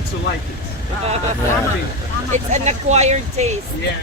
learn to like it. It's an acquired taste. Yeah.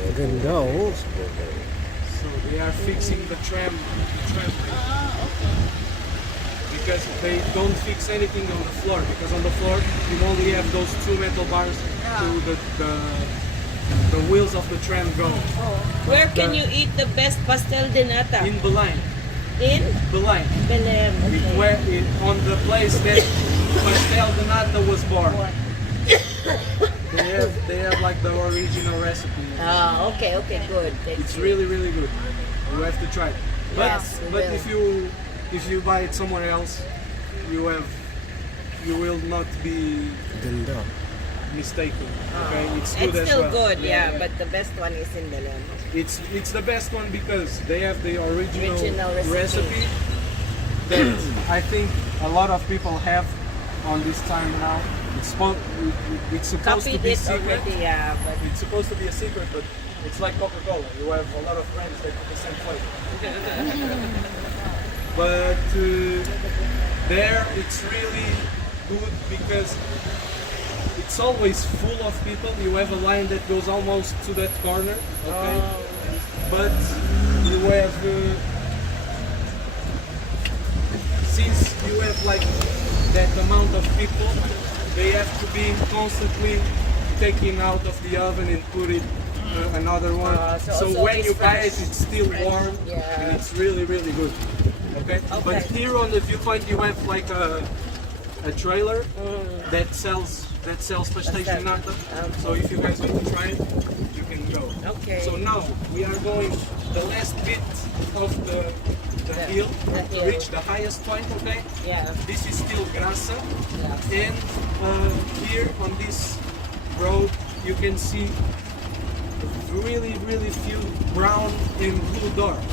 Maganda, oh. So they are fixing the tram. Because they don't fix anything on the floor. Because on the floor you only have those two metal bars to the wheels of the tram go. Where can you eat the best pastel de nata? In Belém. In Belém. Belém. Okay. On the place that pastel de nata was born. They have like the original recipe. Ah, okay, good. It's really good. You have to try it. But Yes, we but will. if you buy it somewhere else, you will not be Ganda. mistaken. Okay, it's good It's as still well. good, yeah, but the best one is in Belém. It's the best one because they have the original Original recipe that I think a lot of people have on this time now. It's supposed to Copied be it secret. already, yeah, but It's supposed to be a secret, but it's like Coca-Cola. You have a lot of brands that put the same flavor. But there it's really good because it's always full of people. You have a line that goes almost to that corner, okay? But you have since you have like that amount of people, they have to be constantly taken out of the oven and put it another one. so When it's you buy it, fresh. it's still warm Yeah. and it's really good. Okay? But here on the viewpoint, you have like a trailer that sells pastéis de nata. So if you guys want to try it, you can go. Okay. So now we are going the last bit of the hill the to hill. reach the highest point. Okay. yeah. This is still Graça, Yeah. and here on this road you can see really few brown and blue doors.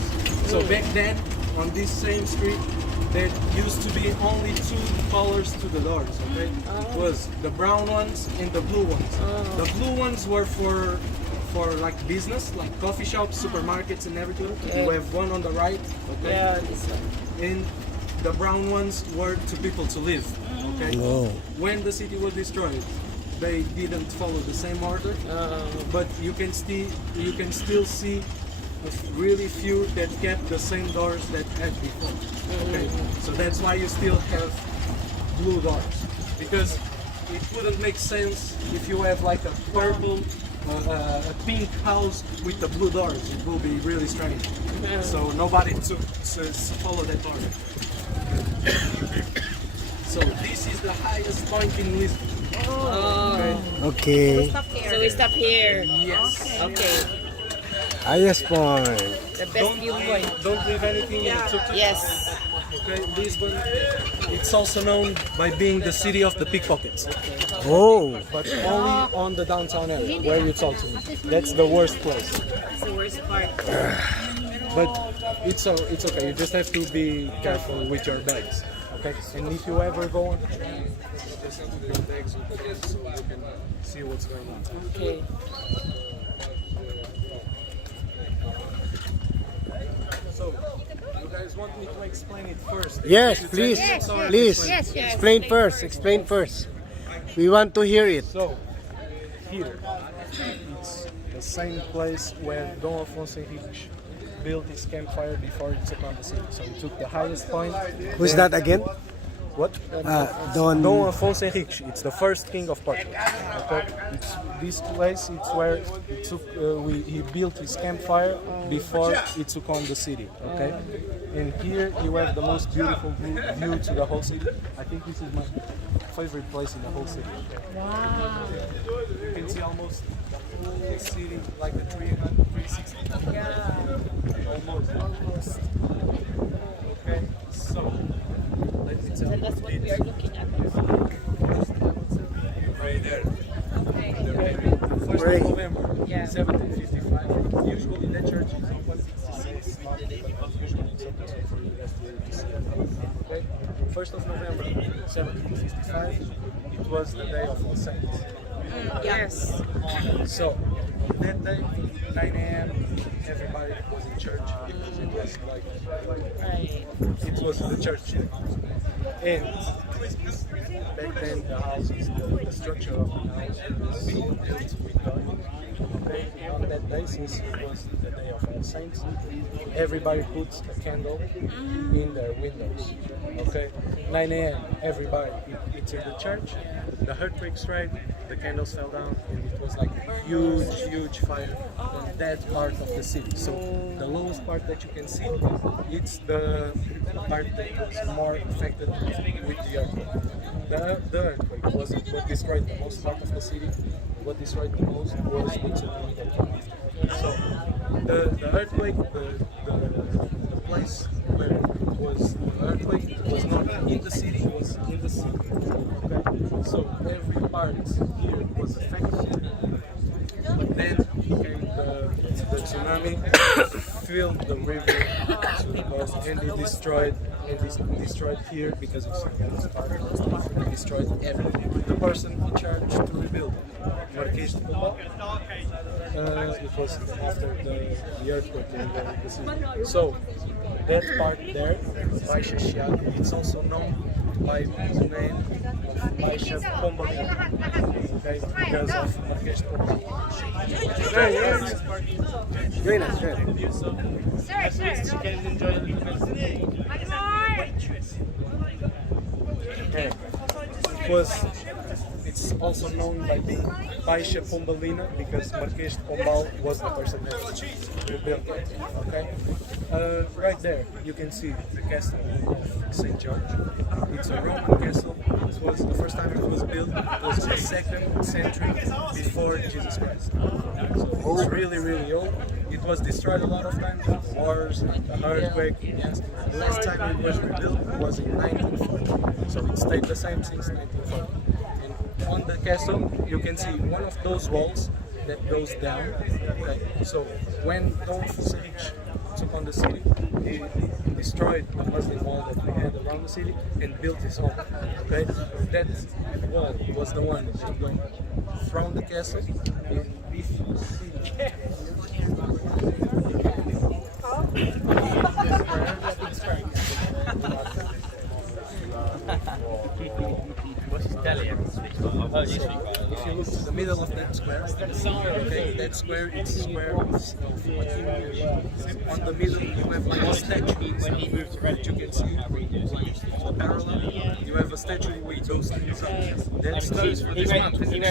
So back then on this same street there used to be only two colors to the doors. Okay, it was the brown ones and the blue ones. The blue ones were for like business, like coffee shops, supermarkets, and everything. Okay. You have one on the right. Okay. Yeah, this one. And the brown ones were to people to live. Okay. Wow. When the city was destroyed, they didn't follow the same order, but you can still see really few that kept the same doors that had before. Okay. So that's why you still have blue doors, because it wouldn't make sense if you have like a purple. A pink house with the blue doors, it will be really strange. So nobody took to follow that order. So this is the highest point in Lisbon. Okay. So we stop here. Yes. Okay. Highest point. The best viewpoint. Don't leave anything in the tuk-tuk. Yes. Okay, Lisbon. It's also known by being the city of the pickpockets, Oh. but only on the downtown area where you talk to me. That's the worst place. That's the worst part. But it's okay. You just have to be careful with your bags. Okay, and if you ever go on the train, just have to bring bags with you so you can see what's going on. Okay. So, you guys want me to explain it first? Yes, It's please. sorry. Please. Yes, yes. Explain first. Explain first. We want to hear it. So, here, it's the same place where Dom Afonso Henriques built his campfire before he took on the city. So he took the highest point. Who's that again? What? Don. Dom Afonso Henriques. It's the first king of Portugal. Okay? It's this place. It's where he took. He built his campfire before he took on the city. Okay. And here you have the most beautiful view to the whole city. I think this is my favorite place in the whole city. Wow. You can see almost the whole city, like the 360. Yeah. Almost. Okay. So let me tell So you. that's what we are looking at. Right there. First Right. of November, Yeah. 1755. Usually that church is open 66, but usually it's open for you guys to see it. Okay? 1st of November, 1755. It was the day of All Saints. Yes. So that day, 9 a.m., everybody was in church because it was like, Right. it was the church. And back then, the houses, the structure of the house was built with God. Okay, on that basis, it was the day of All Saints. Everybody puts a candle in their windows. Okay, 9 a.m. Everybody, it's in the church. The earthquake struck, the candles fell down, and it was like huge fire on that part of the city. So the lowest part that you can see, it's the part that was more affected with the earthquake. The earthquake wasn't what destroyed the most part of the city. What destroyed the most was the tsunami that came after. So the earthquake, the place where it was the earthquake was not in the city, it was in the sea. Okay? So every part here was affected. But then came the tsunami, filled the river to the coast, and it destroyed here because it's it destroyed everything. The person in charge to rebuild Marquês de Pombal. It was after the earthquake in the city. So that part there, Baixa Chiado, it's also known by the name of Baixa Pombalina. Okay, because of Marquês de Pombal. Join us, join. It's also known by being Baixa Pombalina because Marquês de Pombal was the person that built it. Okay, right there you can see the castle of Saint George. It's a Roman castle. It was the first time it was built. It was in the 2nd century before Jesus Christ. So it's really old. It was destroyed a lot of times, wars, the earthquake. Yes. The last time it was rebuilt was in 1940. So it stayed the same since 1940. And on the castle, you can see one of those walls that goes down. Okay. So when Tuk-Tuk took on the city, he destroyed the Muslim wall that we had around the city and built his own. Okay. That wall was the one that went from the castle. And if you see if you look to the middle of that square, okay, that square is a square of on the middle you have like a statue that you can see like parallel. You have a statue with those things. That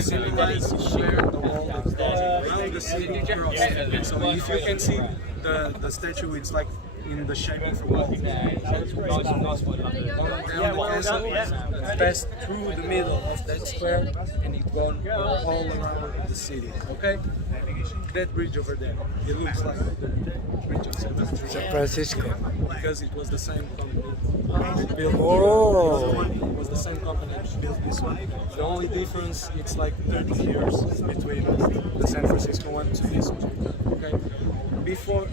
symbolize where the wall that goes around the city across. So if you can see the statue, it's like in the shape of a wall. Down the castle, passed through the middle of that square, and it gone all around the city. Okay, that bridge over there, it looks like the bridge of San Francisco. because it was the same company that built Oh. it was the same company that built this one. The only difference, it's like 30 years between the San Francisco one to this one. Okay. Before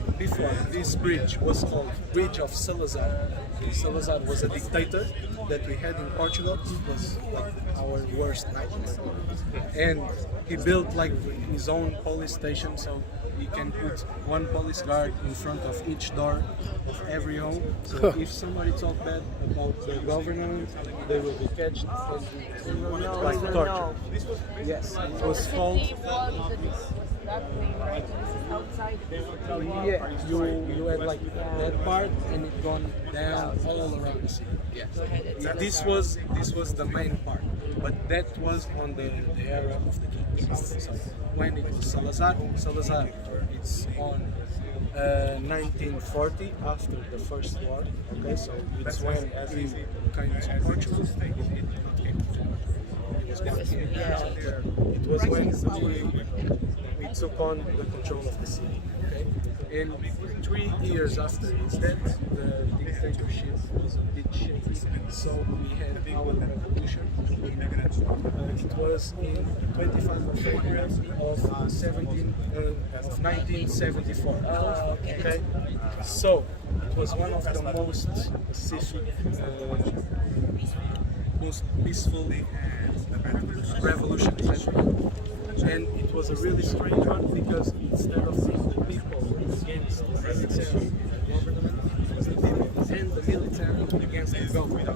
this bridge was called Bridge of Salazar. Salazar was a dictator that we had in Portugal. It was like our worst nightmare. And he built like his own police station, so he can put one police guard in front of each door of every home. So if somebody talk bad about the government, they will be catched and like torture. Yes, it was called. Yeah, you had like that part and it gone down all around the city. Yeah, this was the main part, but that was on the era of the kings. So when it was Salazar, it's on 1940 after the first war. Okay, so it's when he came to Portugal. It was when we took on the control of the city. Okay? And 3 years after his death, the dictatorship was a bit shifted. So we had our revolution. It was in 25 of February of 1974. Okay? So it was one of the most pacific, most peaceful revolutions ever. And it was a really strange one because instead of seeing the people against the military government, it was the people and the military against the government.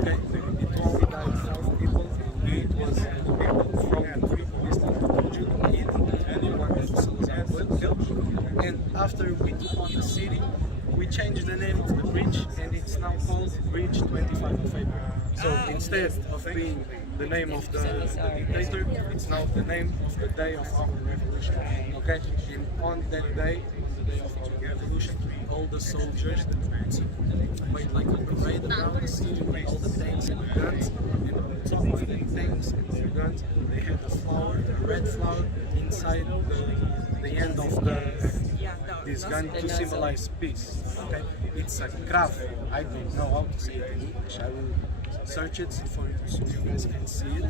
Okay? It only died 5 people. It was the people from Lisbon Portugal and after we took on the city, we changed the name of the bridge and it's now called Bridge 25 of April. So instead of being the name of the dictator, it's now the name of the day of our revolution. Okay? And on that day, on the day of our revolution, all the soldiers made like a parade around the city with all the tanks and the guns. And on top of the tanks and their guns, they had a flower, a red flower, inside the end of this gun to symbolize peace. Okay? It's a craft. I don't know how to say it in English. I will search it for you so you guys can see it.